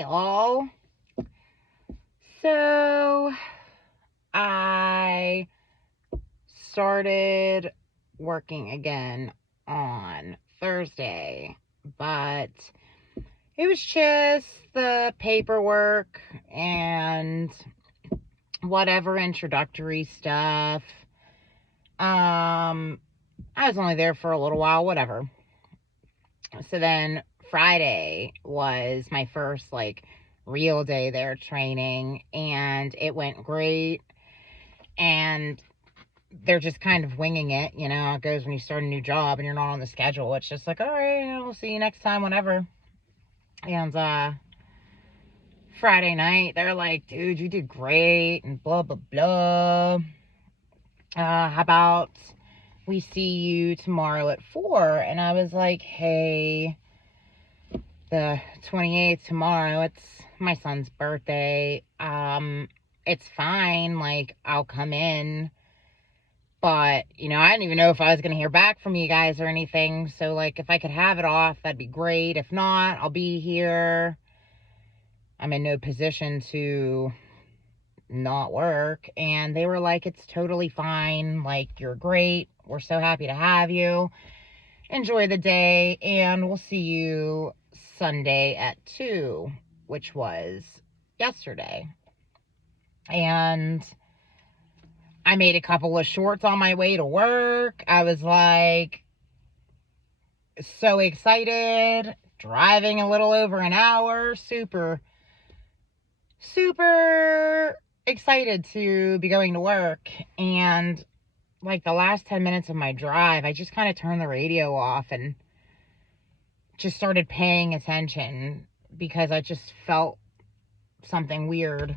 Hey all. So I started working again on Thursday, but it was just the paperwork and whatever introductory stuff. I was only there for a little while, whatever. So then Friday was my first real day there training, and it went great. And they're just kind of winging it, how it goes when you start a new job and you're not on the schedule. It's just like, all right, we'll see you next time, whenever. And Friday night, they're like, dude, you did great, and blah, blah, blah. How about we see you tomorrow at 4? And I was like, hey, the 28th tomorrow, it's my son's birthday. It's fine. I'll come in. But, I didn't even know if I was going to hear back from you guys or anything. So, if I could have it off, that'd be great. If not, I'll be here. I'm in no position to not work. And they were like, it's totally fine. You're great. We're so happy to have you. Enjoy the day. And we'll see you Sunday at 2, which was yesterday. And I made a couple of shorts on my way to work. I was so excited, driving a little over an hour, super excited to be going to work. And the last 10 minutes of my drive, I just kind of turned the radio off and just started paying attention because I just felt something weird.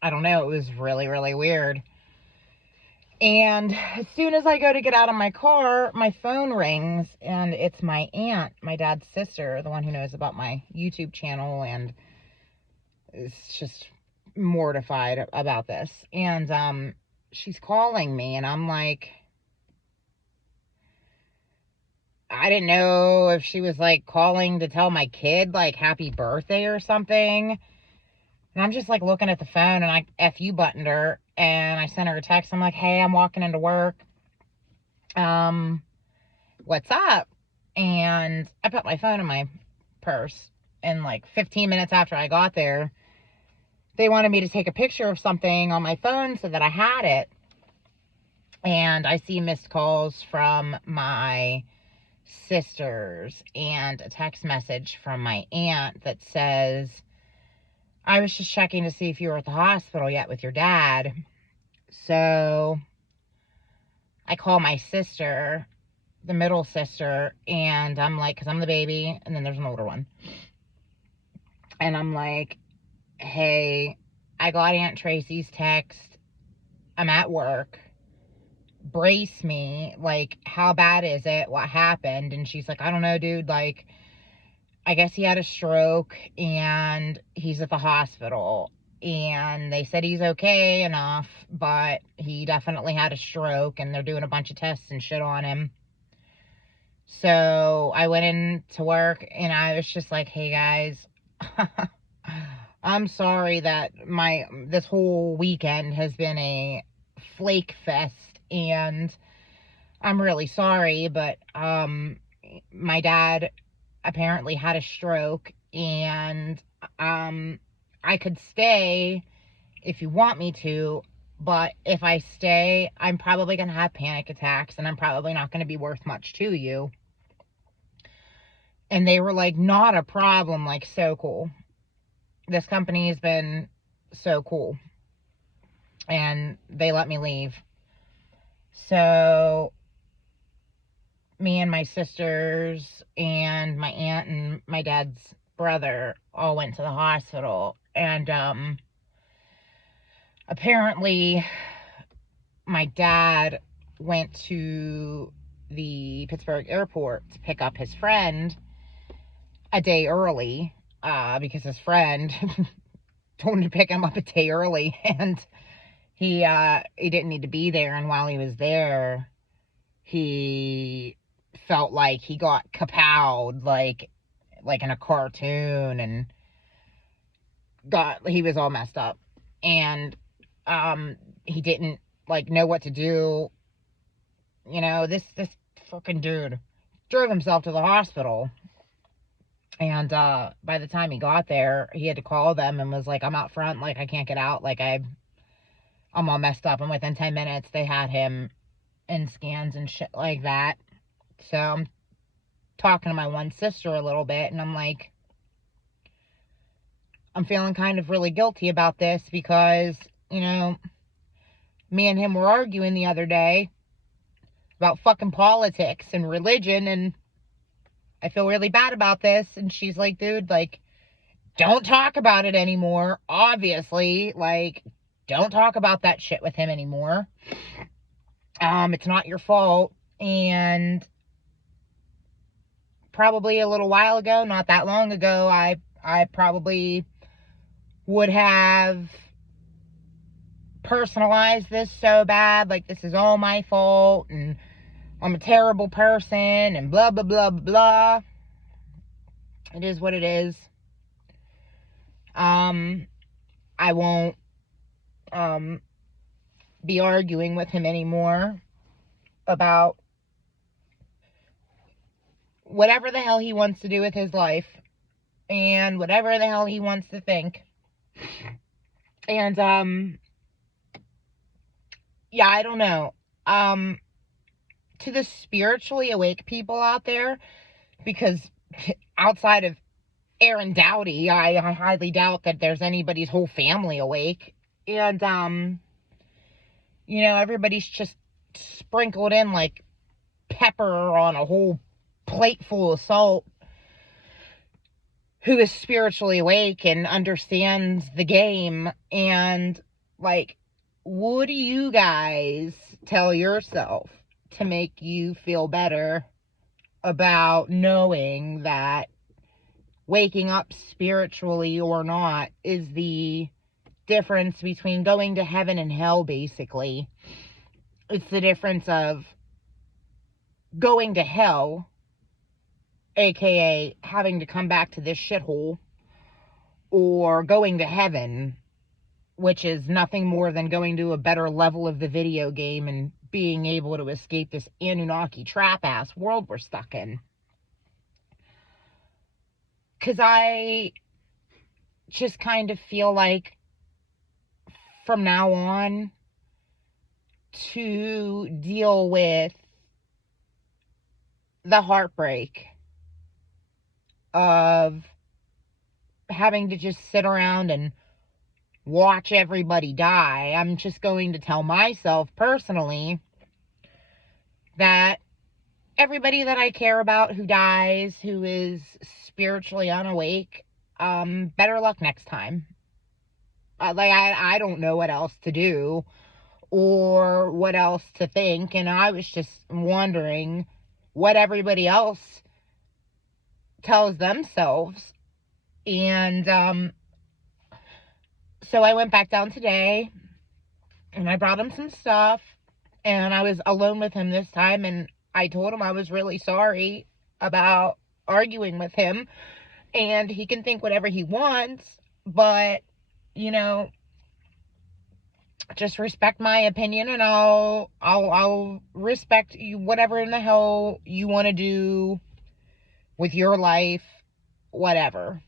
I don't know, it was really, really weird. And as soon as I go to get out of my car, my phone rings, and it's my aunt, my dad's sister, the one who knows about my YouTube channel and is just mortified about this. And she's calling me, and I'm like, I didn't know if she was calling to tell my kid happy birthday or something. And I'm just looking at the phone, and I FU buttoned her, and I sent her a text. I'm like, hey, I'm walking into work. What's up? And I put my phone in my purse. And 15 minutes after I got there, they wanted me to take a picture of something on my phone so that I had it. And I see missed calls from my sisters and a text message from my aunt that says, I was just checking to see if you were at the hospital yet with your dad. So I call my sister, the middle sister, and I'm like, because I'm the baby, and then there's an older one. And I'm like, hey, I got Aunt Tracy's text. I'm at work. Brace me. How bad is it? What happened? And she's like, I don't know, dude. I guess he had a stroke and he's at the hospital, and they said he's okay enough, but he definitely had a stroke, and they're doing a bunch of tests and shit on him. So I went in to work, and I was just like, hey guys, I'm sorry that this whole weekend has been a flake fest, and I'm really sorry, but my dad apparently had a stroke, and I could stay if you want me to, but if I stay, I'm probably going to have panic attacks, and I'm probably not going to be worth much to you. And they were like, not a problem, so cool. This company has been so cool. And they let me leave. So me and my sisters and my aunt and my dad's brother all went to the hospital. And apparently my dad went to the Pittsburgh airport to pick up his friend a day early, because his friend told him to pick him up a day early, and he didn't need to be there. And while he was there, he felt like he got kapowed, like in a cartoon, and he was all messed up. And he didn't like know what to do. You know, this fucking dude drove himself to the hospital. And by the time he got there, he had to call them and was like, I'm out front, like I can't get out, like I'm all messed up. And within 10 minutes they had him in scans and shit like that. So I'm talking to my one sister a little bit, and I'm like, I'm feeling kind of really guilty about this because, you know, me and him were arguing the other day about fucking politics and religion, and I feel really bad about this. And she's like, dude, like, don't talk about it anymore. Obviously, like, don't talk about that shit with him anymore. It's not your fault. And probably a little while ago, not that long ago, I probably would have personalized this so bad, like this is all my fault and I'm a terrible person and blah blah blah blah. It is what it is. I won't be arguing with him anymore about whatever the hell he wants to do with his life and whatever the hell he wants to think. And yeah, I don't know. To the spiritually awake people out there, because outside of Aaron Dowdy, I highly doubt that there's anybody's whole family awake. And you know, everybody's just sprinkled in like pepper on a whole plate full of salt, who is spiritually awake and understands the game. And like, what do you guys tell yourself to make you feel better about knowing that waking up spiritually or not is the difference between going to heaven and hell, basically? It's the difference of going to hell, aka having to come back to this shithole, or going to heaven, which is nothing more than going to a better level of the video game and being able to escape this Anunnaki trap-ass world we're stuck in. Because I just kind of feel like from now on, to deal with the heartbreak of having to just sit around and watch everybody die, I'm just going to tell myself personally that everybody that I care about who dies, who is spiritually unawake, better luck next time. I don't know what else to do or what else to think, and I was just wondering what everybody else tells themselves. And so I went back down today and I brought him some stuff, and I was alone with him this time, and I told him I was really sorry about arguing with him, and he can think whatever he wants, but, you know, just respect my opinion, and I'll respect you, whatever in the hell you want to do with your life, whatever.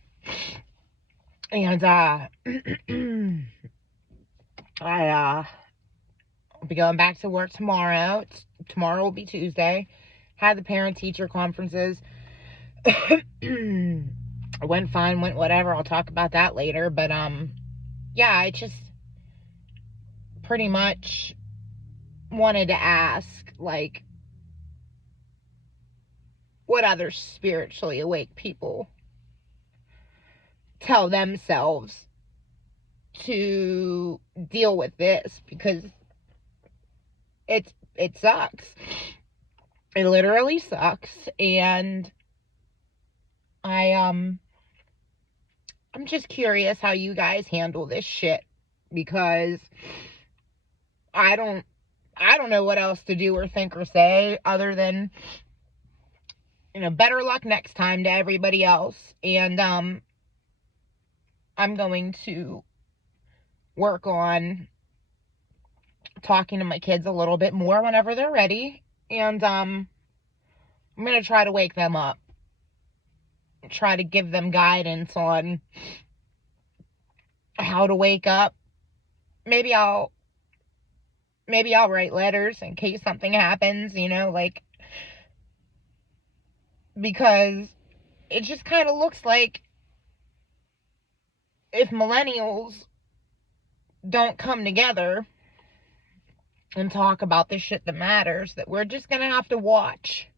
And I'll be going back to work tomorrow. Tomorrow will be Tuesday. Had the parent-teacher conferences. Went fine, went whatever. I'll talk about that later. But yeah, I just pretty much wanted to ask, like, what other spiritually awake people tell themselves to deal with this, because it sucks. It literally sucks. And I'm just curious how you guys handle this shit, because I don't know what else to do or think or say other than, you know, better luck next time to everybody else. And I'm going to work on talking to my kids a little bit more whenever they're ready. And I'm going to try to wake them up. Try to give them guidance on how to wake up. Maybe I'll write letters in case something happens, like, because it just kind of looks like if millennials don't come together and talk about the shit that matters, that we're just going to have to watch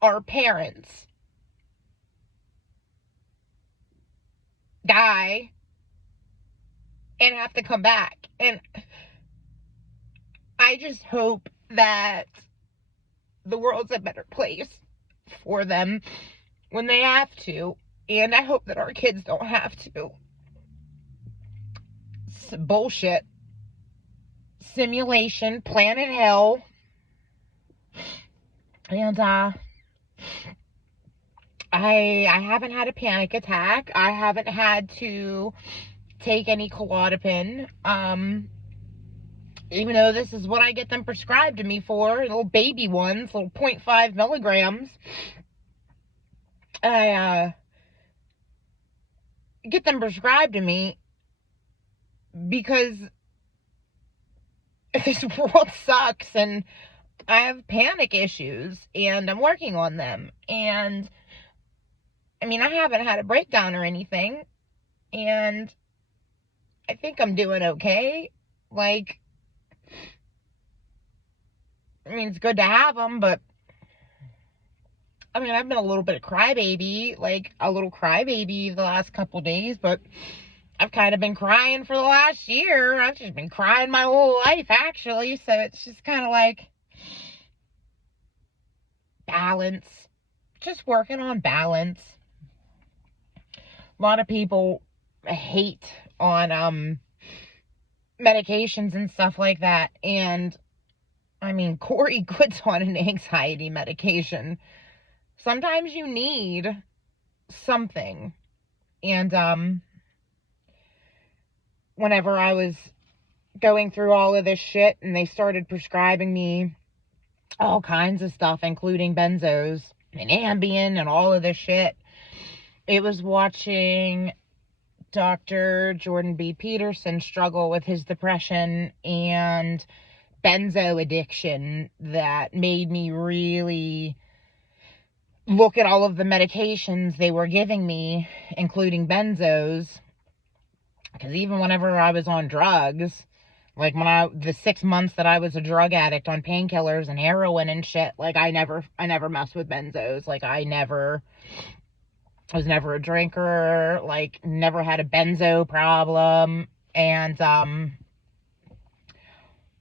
our parents die and have to come back. And I just hope that the world's a better place for them when they have to. And I hope that our kids don't have to. It's bullshit. Simulation, planet hell. And I haven't had a panic attack. I haven't had to take any Klonopin. Even though this is what I get them prescribed to me for, little baby ones, little 0.5 milligrams. I get them prescribed to me because this world sucks and I have panic issues and I'm working on them. And I mean, I haven't had a breakdown or anything, and I think I'm doing okay. Like, I mean, it's good to have them, but I mean, I've been a little bit of crybaby, like a little crybaby the last couple days, but I've kind of been crying for the last year. I've just been crying my whole life, actually, so it's just kind of like balance, just working on balance. A lot of people hate on medications and stuff like that, and I mean, Corey quits on an anxiety medication. Sometimes you need something. And whenever I was going through all of this shit and they started prescribing me all kinds of stuff, including benzos and Ambien and all of this shit, it was watching Dr. Jordan B. Peterson struggle with his depression and benzo addiction that made me really look at all of the medications they were giving me, including benzos. Because even whenever I was on drugs, like the 6 months that I was a drug addict on painkillers and heroin and shit, like I never messed with benzos. Like I was never a drinker, like never had a benzo problem. And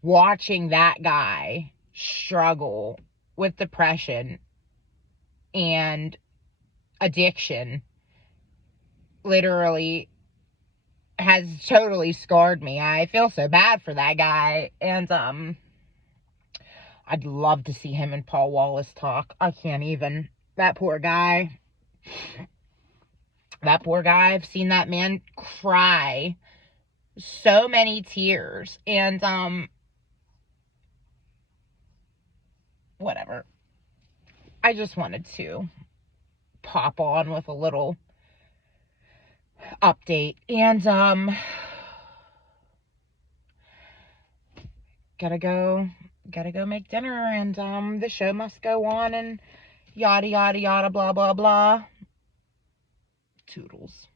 watching that guy struggle with depression and addiction literally has totally scarred me. I feel so bad for that guy. And I'd love to see him and Paul Wallace talk. I can't even. That poor guy. I've seen that man cry so many tears. And whatever. I just wanted to pop on with a little update. And gotta go make dinner, and the show must go on, and yada yada yada blah blah blah. Toodles.